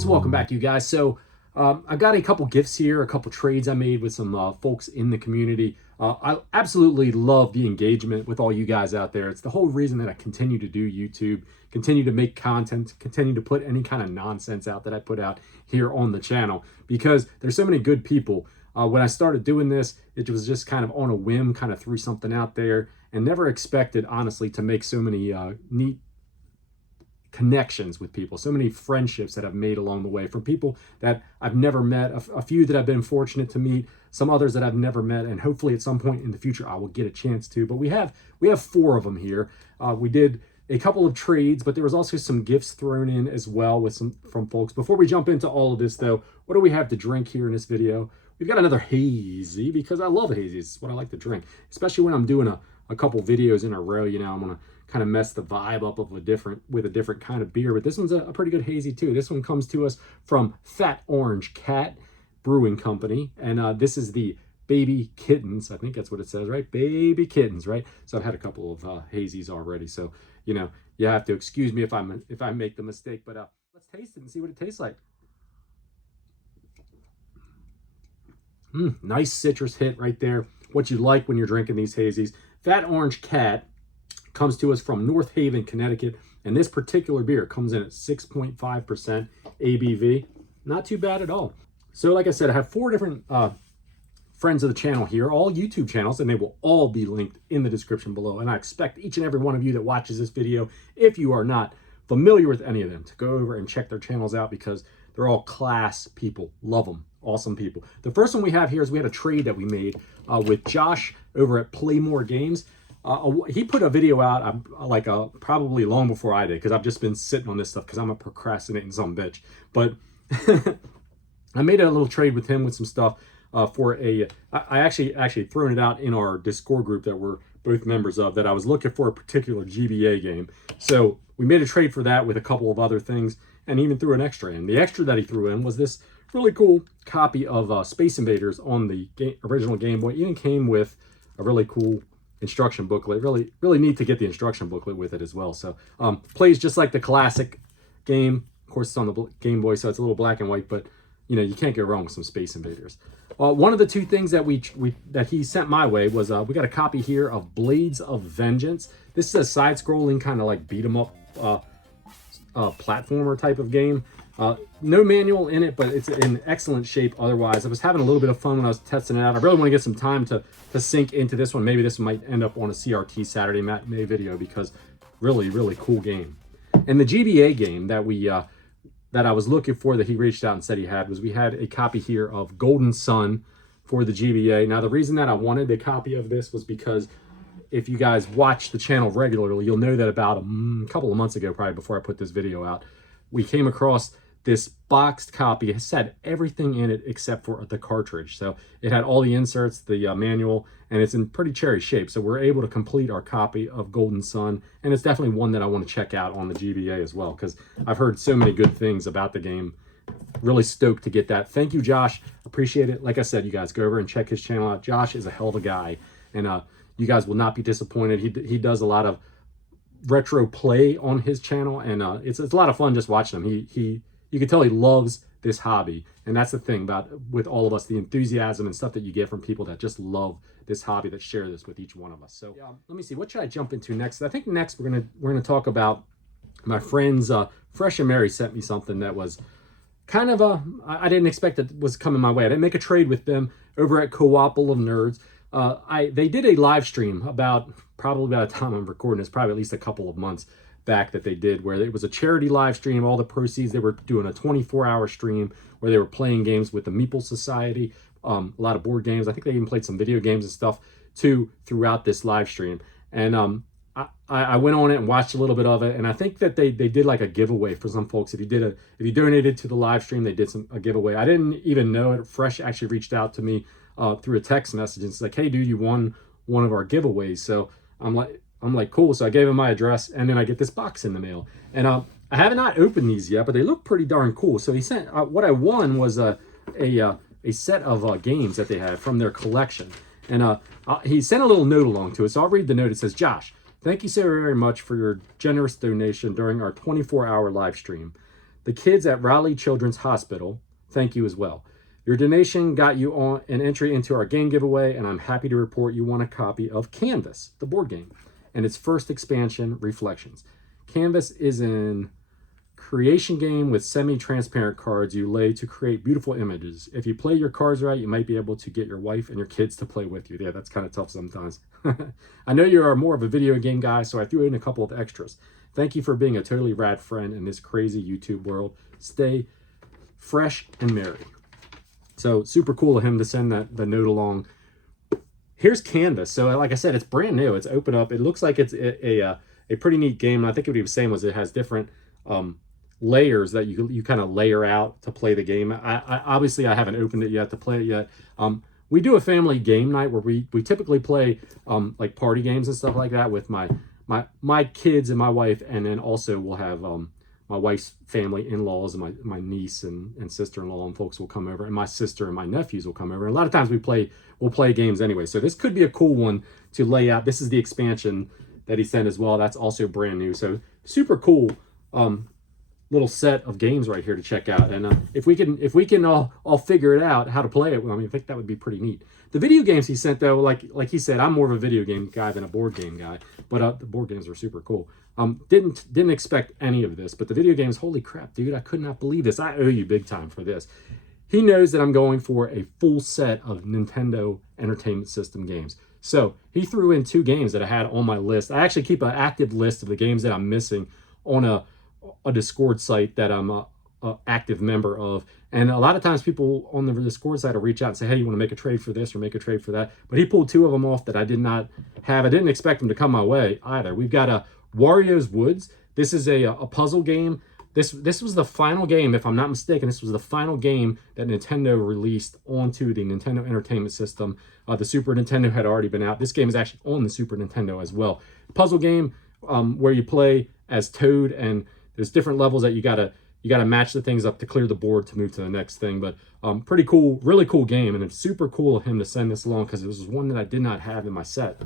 So welcome back, you guys. So I got a couple gifts here, a couple trades I made with some folks in the community. I absolutely love the engagement with all you guys out there. It's the whole reason that I continue to do YouTube, continue to make content, continue to put any kind of nonsense out that I put out here on the channel, because there's so many good people. When I started doing this, it was just kind of on a whim, kind of threw something out there and never expected, honestly, to make so many neat connections with people, so many friendships that I've made along the way from people that I've never met, a few that I've been fortunate to meet, some others that I've never met, and hopefully at some point in the future I will get a chance to. But we have 4 of them here. We did a couple of trades, but there was also some gifts thrown in as well with some from folks. Before we jump into all of this though, what do we have to drink here in this video? We've got another hazy, because I love hazy. It's what I like to drink, especially when I'm doing a couple videos in a row. You know, I'm gonna kind of mess the vibe up of a different kind of beer, but this one's a pretty good hazy too. This one comes to us from Fat Orange Cat Brewing Company, and this is the Baby Kittens. I think that's what it says, right? Baby Kittens, right? So I've had a couple of hazies already, so you know, you have to excuse me if I make the mistake, but let's taste it and see what it tastes like. Nice citrus hit right there. What you like when you're drinking these hazies. Fat Orange Cat comes to us from North Haven, Connecticut, and this particular beer comes in at 6.5% ABV. Not too bad at all. So like I said, I have 4 different friends of the channel here, all YouTube channels, and they will all be linked in the description below. And I expect each and every one of you that watches this video, if you are not familiar with any of them, to go over and check their channels out, because they're all class people. Love them. Awesome people. The first one we have here is we had a trade that we made with Josh over at Play More Games. He put a video out probably long before I did, because I've just been sitting on this stuff because I'm a procrastinating some bitch. But I made a little trade with him with some stuff for I actually thrown it out in our Discord group that we're both members of, that I was looking for a particular GBA game. So we made a trade for that with a couple of other things, and even threw an extra in. The extra that he threw in was this really cool copy of Space Invaders on the original Game Boy. It even came with a really cool instruction booklet. Really neat to get the instruction booklet with it as well. So plays just like the classic game. Of course, it's on the Game Boy, so it's a little black and white, but you know, you can't go wrong with some Space Invaders. One of the 2 things that that he sent my way was we got a copy here of Blades of Vengeance. This is a side-scrolling kind of like beat 'em up platformer type of game. No manual in it, but it's in excellent shape otherwise. I was having a little bit of fun when I was testing it out. I really want to get some time to sink into this one. Maybe this might end up on a CRT Saturday matinee video, because really cool game. And the GBA game that that I was looking for, that he reached out and said he had, was we had a copy here of Golden Sun for the GBA. Now, the reason that I wanted a copy of this was because if you guys watch the channel regularly, you'll know that about a couple of months ago, probably before I put this video out, we came across this boxed copy. It had everything in it except for the cartridge. So it had all the inserts, the manual, and it's in pretty cherry shape. So we're able to complete our copy of Golden Sun, and it's definitely one that I want to check out on the GBA as well, because I've heard so many good things about the game. Really stoked to get that. Thank you, Josh. Appreciate it. Like I said, you guys go over and check his channel out. Josh is a hell of a guy, and you guys will not be disappointed. He does a lot of retro play on his channel, and it's a lot of fun just watching him. You can tell he loves this hobby, and that's the thing with all of us, the enthusiasm and stuff that you get from people that just love this hobby, that share this with each one of us. So let me see, what should I jump into next? I think next we're gonna talk about my friends. Fresh and Mary sent me something that was kind of I didn't expect it was coming my way. I didn't make a trade with them over at Co-opal of Nerds. They did a live stream probably about the time I'm recording this, probably at least a couple of months back, that they did, where it was a charity live stream. All the proceeds, they were doing a 24-hour stream where they were playing games with the Meeple Society, a lot of board games. I think they even played some video games and stuff too throughout this live stream. And I went on it and watched a little bit of it, and I think that they did like a giveaway for some folks. If you donated to the live stream, they did a giveaway. I didn't even know it. Fresh actually reached out to me through a text message and it's like, hey dude, you won one of our giveaways. So I'm like, cool. So I gave him my address, and then I get this box in the mail. And I have not opened these yet, but they look pretty darn cool. So he sent, what I won was a set of games that they had from their collection. And he sent a little note along to it. So I'll read the note. It says, Josh, thank you so very much for your generous donation during our 24-hour live stream. the kids at Raleigh Children's Hospital, thank you as well. Your donation got you on an entry into our game giveaway, and I'm happy to report you won a copy of Canvas, the board game, and its first expansion, Reflections. Canvas is an creation game with semi-transparent cards you lay to create beautiful images. If you play your cards right, you might be able to get your wife and your kids to play with you. Yeah, that's kind of tough sometimes. I know you are more of a video game guy, so I threw in a couple of extras. Thank you for being a totally rad friend in this crazy YouTube world. Stay fresh and merry. So super cool of him to send the note along. Here's Canvas. So like I said, it's brand new. It's open up. It looks like it's a pretty neat game. And I think what he was saying was it has different layers that you kind of layer out to play the game. I obviously I haven't opened it yet to play it yet. We do a family game night where we typically play like party games and stuff like that with my kids and my wife, and then also we'll have my wife's family, in-laws, and my niece and sister-in-law and folks will come over, and my sister and my nephews will come over. And a lot of times we'll play games anyway. So this could be a cool one to lay out. This is the expansion that he sent as well. That's also brand new. So super cool little set of games right here to check out. And if we can all figure it out how to play it, well, I mean, I think that would be pretty neat. The video games he sent, though, like he said, I'm more of a video game guy than a board game guy, but the board games were super cool. Didn't expect any of this, but the video games, holy crap, dude, I could not believe this. I owe you big time for this. He knows that I'm going for a full set of Nintendo Entertainment System games. So he threw in 2 games that I had on my list. I actually keep an active list of the games that I'm missing on a Discord site that I'm a active member of. And a lot of times people on the Discord site will reach out and say, hey, you want to make a trade for this or make a trade for that? But he pulled 2 of them off that I did not have. I didn't expect them to come my way either. We've got a Wario's Woods. This is a puzzle game. This was the final game, if I'm not mistaken. This was the final game that Nintendo released onto the Nintendo Entertainment System. The Super Nintendo had already been out. This game is actually on the Super Nintendo as well. Puzzle game where you play as Toad, and there's different levels that you gotta match the things up to clear the board to move to the next thing. But pretty cool, really cool game, and it's super cool of him to send this along because it was one that I did not have in my set.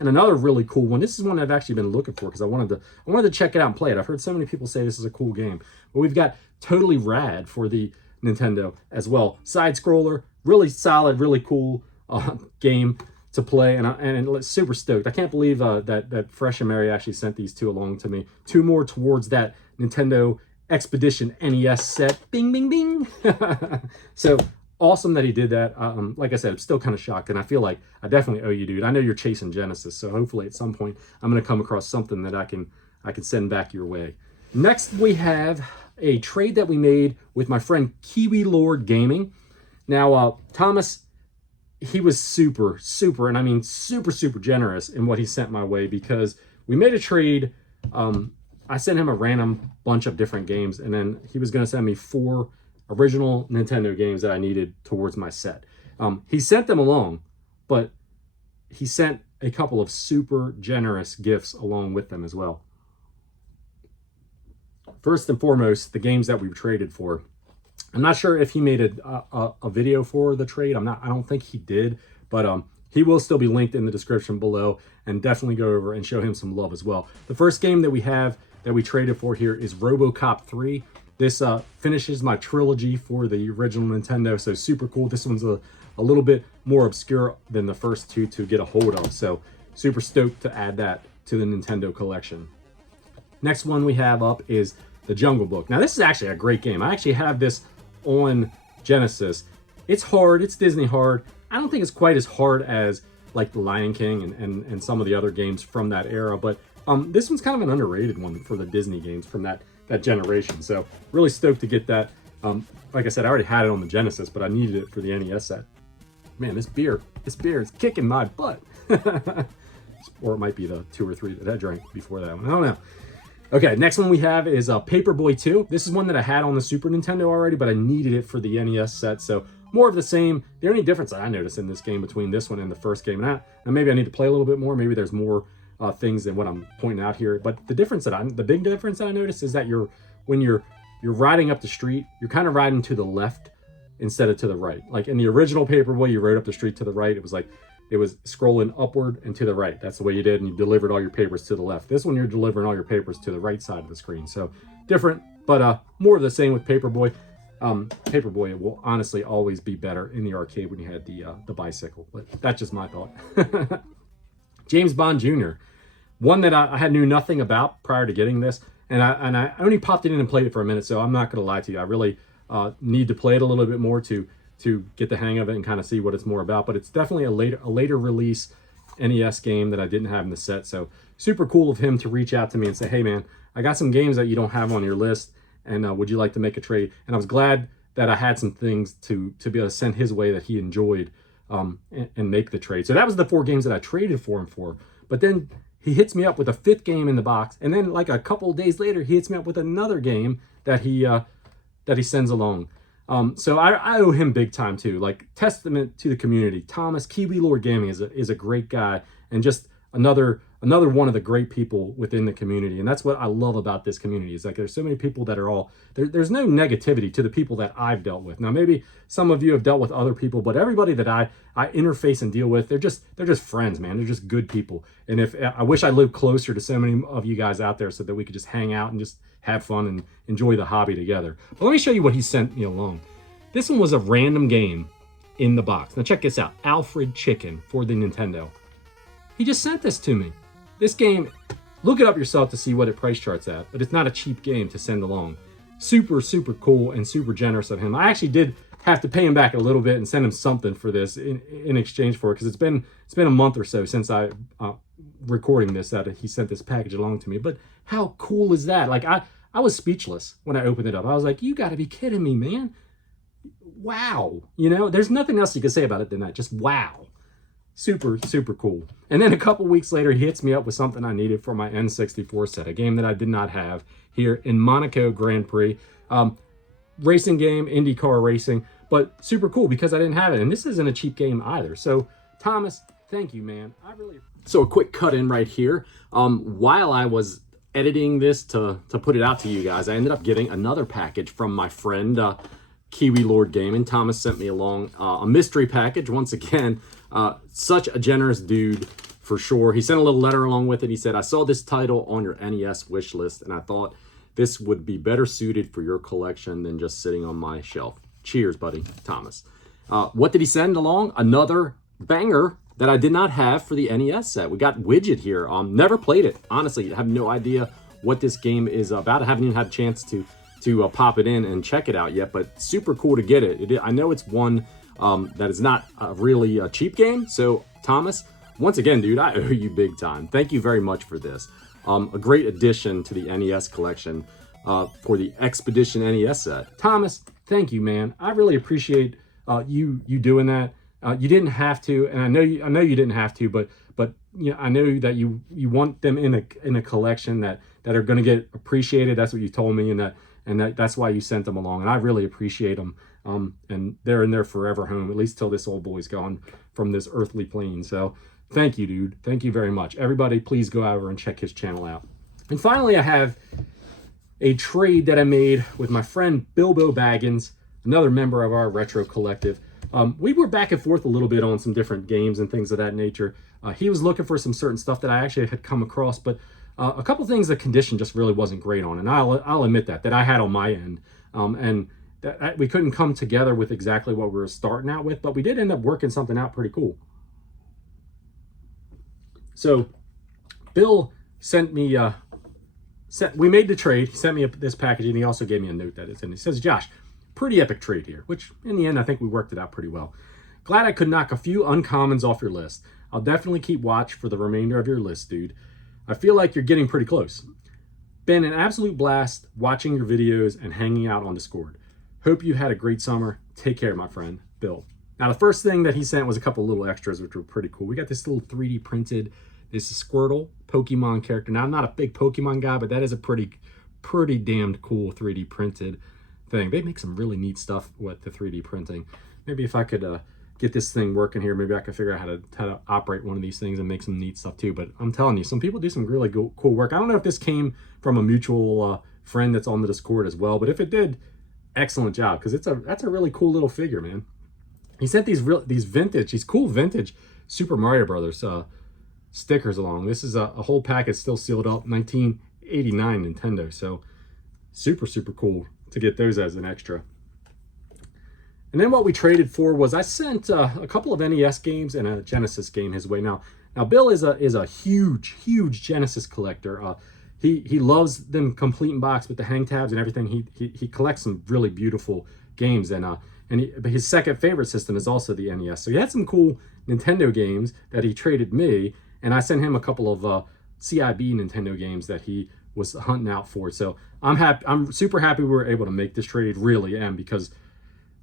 And another really cool one, this is one I've actually been looking for because I wanted to check it out and play it. I've heard so many people say this is a cool game. But we've got Totally Rad for the Nintendo as well. Side scroller, really solid, really cool game to play, and I'm super stoked. I can't believe that Fresh and Mary actually sent these 2 along to me. 2 more towards that Nintendo Expedition NES set. Bing, bing, bing. So awesome that he did that. Like I said, I'm still kind of shocked, and I feel like I definitely owe you, dude. I know you're chasing Genesis, so hopefully at some point I'm going to come across something that I can send back your way. Next, we have a trade that we made with my friend Kiwi Lord Gaming. Now, Thomas, he was super, and I mean super generous in what he sent my way because we made a trade. I sent him a random bunch of different games, and then he was going to send me 4 original Nintendo games that I needed towards my set. He sent them along, but he sent a couple of super generous gifts along with them as well. First and foremost, the games that we traded for. I'm not sure if he made a video for the trade. I don't think he did, but he will still be linked in the description below, and definitely go over and show him some love as well. The first game that we have that we traded for here is RoboCop 3. This finishes my trilogy for the original Nintendo, so super cool. This one's a little bit more obscure than the first 2 to get a hold of, so super stoked to add that to the Nintendo collection. Next one we have up is The Jungle Book. Now this is actually a great game. I actually have this on Genesis. It's hard, it's Disney hard. I don't think it's quite as hard as like The Lion King and some of the other games from that era, but this one's kind of an underrated one for the Disney games from that generation. So really stoked to get that. Like I said, I already had it on the Genesis, but I needed it for the NES set. Man, this beer is kicking my butt. Or it might be the 2 or 3 that I drank before that one. I don't know. Okay, next one we have is Paperboy 2. This is one that I had on the Super Nintendo already, but I needed it for the NES set, so more of the same. The only difference that I noticed in this game between this one and the first game, and maybe I need to play a little bit more, maybe there's more things than what I'm pointing out here, but the big difference that I noticed is that when you're riding up the street, you're kind of riding to the left instead of to the right. Like in the original Paperboy, you rode up the street to the right. It was scrolling upward and to the right. That's the way you did, and you delivered all your papers to the left. This one, you're delivering all your papers to the right side of the screen. So different But more of the same with Paperboy. Paperboy will honestly always be better in the arcade when you had the bicycle, but that's just my thought. James Bond Jr., one that I knew nothing about prior to getting this, and I only popped it in and played it for a minute, so I'm not going to lie to you. I really need to play it a little bit more to get the hang of it and kind of see what it's more about. But it's definitely a later release NES game that I didn't have in the set. So super cool of him to reach out to me and say, hey man, I got some games that you don't have on your list, and would you like to make a trade? And I was glad that I had some things to be able to send his way that he enjoyed, and make the trade. So that was the 4 games that I traded for him for. But then he hits me up with a 5th game in the box, and then like a couple of days later, he hits me up with another game that he sends along. So I owe him big time too. Like, testament to the community. Thomas, Kiwi Lord Gaming is a great guy, and just another one of the great people within the community. And that's what I love about this community, is like there's so many people that are all there's no negativity to the people that I've dealt with. Now maybe some of you have dealt with other people, but everybody that I interface and deal with, they're just friends, man. They're just good people. And if I wish I lived closer to so many of you guys out there so that we could just hang out and just have fun and enjoy the hobby together. But let me show you what he sent me along. This one was a random game in the box. Now check this out. Alfred Chicken for the Nintendo. He just sent this to me. This game, look it up yourself to see what it price charts at, but it's not a cheap game to send along. Super, super cool and super generous of him. I actually did have to pay him back a little bit and send him something for this in exchange for it, because it's been a month or so since I recording this that he sent this package along to me. But how cool is that? Like, I was speechless when I opened it up. I was like, you got to be kidding me, man. Wow. You know, there's nothing else you can say about it than that. Just wow. Super, super cool. And then a couple weeks later, he hits me up with something I needed for my N64 set, a game that I did not have here in Monaco Grand Prix. Racing game, IndyCar racing, but super cool because I didn't have it. And this isn't a cheap game either. So, Thomas, thank you, man. So a quick cut in right here. While I was editing this to put it out to you guys, I ended up getting another package from my friend, Kiwi Lord Gaming. Thomas sent me along a mystery package. Once again, such a generous dude for sure. He sent a little letter along with it. He said, I saw this title on your NES wish list, and I thought this would be better suited for your collection than just sitting on my shelf. Cheers, buddy. Thomas. What did he send along? Another banger that I did not have for the NES set. We got Widget here. Never played it. Honestly, I have no idea what this game is about. I haven't even had a chance to pop it in and check it out yet, but super cool to get it. I know it's one that is not really a cheap game. So, Thomas, once again, dude, I owe you big time. Thank you very much for this. A great addition to the NES collection for the Expedition NES set. Thomas, thank you, man. I really appreciate you doing that. You didn't have to, and I know you didn't have to, but you know, I know that you want them in a collection that are going to get appreciated. That's what you told me, and that's why you sent them along, and I really appreciate them. And they're in their forever home, at least till this old boy's gone from this earthly plane. So thank you, dude. Thank you very much. Everybody, please go over and check his channel out. And finally, I have a trade that I made with my friend Bilbo Baggins, another member of our retro collective. We were back and forth a little bit on some different games and things of that nature. He was looking for some certain stuff that I actually had come across, but a couple things the condition just really wasn't great on, and I'll admit that I had on my end, and that we couldn't come together with exactly what we were starting out with, but we did end up working something out pretty cool. So Bill sent me, we made the trade. He sent me this package, and he also gave me a note that it's in. He says, Josh, pretty epic trade here, which in the end, I think we worked it out pretty well. Glad I could knock a few uncommons off your list. I'll definitely keep watch for the remainder of your list, dude. I feel like you're getting pretty close. Been an absolute blast watching your videos and hanging out on Discord. Hope you had a great summer. Take care, my friend, Bill. Now, the first thing that he sent was a couple little extras, which were pretty cool. We got this little 3D printed, this is Squirtle Pokemon character. Now, I'm not a big Pokemon guy, but that is a pretty damned cool 3D printed thing. They make some really neat stuff with the 3D printing. Maybe if I could get this thing working here, maybe I could figure out how to operate one of these things and make some neat stuff too. But I'm telling you, some people do some really cool work. I don't know if this came from a mutual friend that's on the Discord as well, but if it did, excellent job, because that's a really cool little figure, man. He sent these cool vintage Super Mario Brothers stickers along. This is a whole package still sealed up, 1989 Nintendo. So super, super cool to get those as an extra. And then what we traded for was I sent a couple of NES games and a Genesis game his way. Now Bill is a huge, huge Genesis collector. He loves them complete in box with the hang tabs and everything. He collects some really beautiful games, but his second favorite system is also the NES. So he had some cool Nintendo games that he traded me, and I sent him a couple of CIB Nintendo games that he was hunting out for. So I'm super happy we were able to make this trade. Really am, because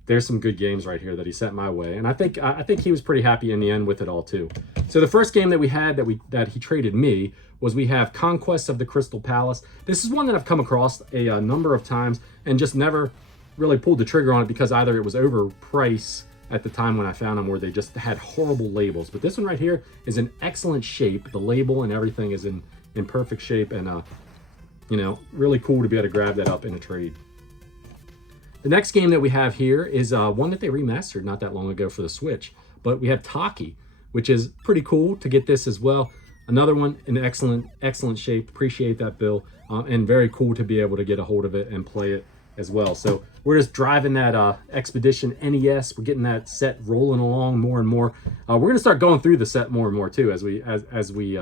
there's some good games right here that he sent my way, and I think he was pretty happy in the end with it all too. So the first game that we had that he traded me was, we have Conquest of the Crystal Palace. This is one that I've come across a number of times and just never really pulled the trigger on it, because either it was overpriced at the time when I found them, or they just had horrible labels. But this one right here is in excellent shape. The label and everything is in perfect shape, and you know, really cool to be able to grab that up in a trade. The next game that we have here is one that they remastered not that long ago for the Switch, but we have Taki, which is pretty cool to get this as well. Another one in excellent shape. Appreciate that, Bill, and very cool to be able to get a hold of it and play it as well. So we're just driving that Expedition NES. We're getting that set rolling along more and more. We're gonna start going through the set more and more too as we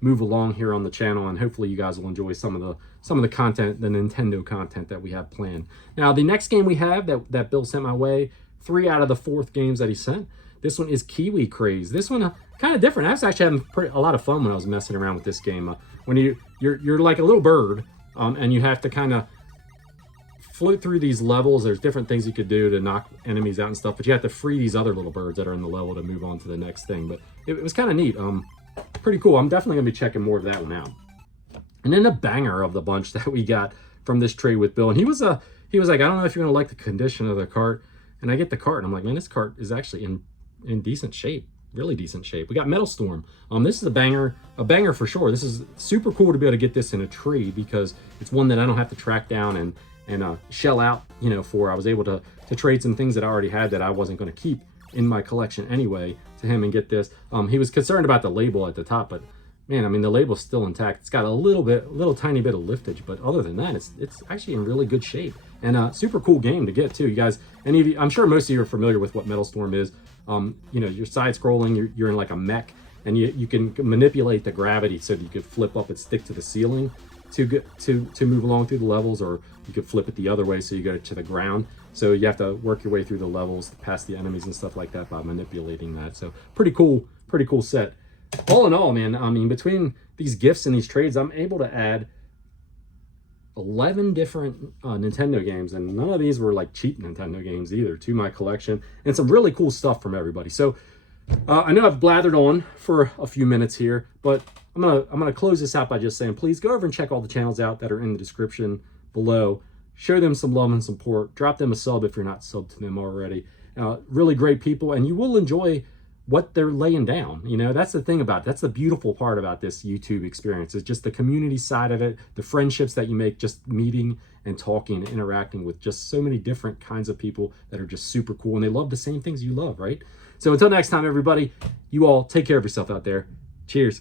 move along here on the channel, and hopefully you guys will enjoy some of the content, the Nintendo content that we have planned. Now, the next game we have that Bill sent my way, 3 out of the 4th games that he sent. This one is Kiwi Craze. This one kind of different. I was actually having a lot of fun when I was messing around with this game. When you're like a little bird, and you have to kind of float through these levels. There's different things you could do to knock enemies out and stuff, but you have to free these other little birds that are in the level to move on to the next thing. But it was kind of neat. Pretty cool. I'm definitely gonna be checking more of that one out. And then the banger of the bunch that we got from this trade with Bill, and he was like, I don't know if you're gonna like the condition of the cart. And I get the cart, and I'm like, man, this cart is actually in decent shape, really decent shape. We got Metal Storm. This is a banger for sure. This is super cool to be able to get this in a trade, because it's one that I don't have to track down and shell out, you know, for. I was able to trade some things that I already had that I wasn't going to keep in my collection anyway to him and get this. He was concerned about the label at the top, but man, I mean, the label's still intact. It's got a little tiny bit of liftage, but other than that, it's actually in really good shape, and super cool game to get too. You guys, any of you, I'm sure most of you are familiar with what Metal Storm is. You know, you're side scrolling, you're in like a mech, and you can manipulate the gravity so that you could flip up and stick to the ceiling to move along through the levels, or you could flip it the other way so you go to the ground. So you have to work your way through the levels past the enemies and stuff like that by manipulating that. So pretty cool set. All in all, man, I mean, between these gifts and these trades, I'm able to add 11 different Nintendo games, and none of these were like cheap Nintendo games either, to my collection, and some really cool stuff from everybody. So I know I've blathered on for a few minutes here, but I'm gonna close this out by just saying, please go over and check all the channels out that are in the description below. Show them some love and support. Drop them a sub if you're not subbed to them already. Really great people, and you will enjoy what they're laying down. You know, that's the thing about it. That's the beautiful part about this YouTube experience, is just the community side of it, the friendships that you make just meeting and talking and interacting with just so many different kinds of people that are just super cool, and they love the same things you love, right? So until next time, everybody, you all take care of yourself out there. Cheers.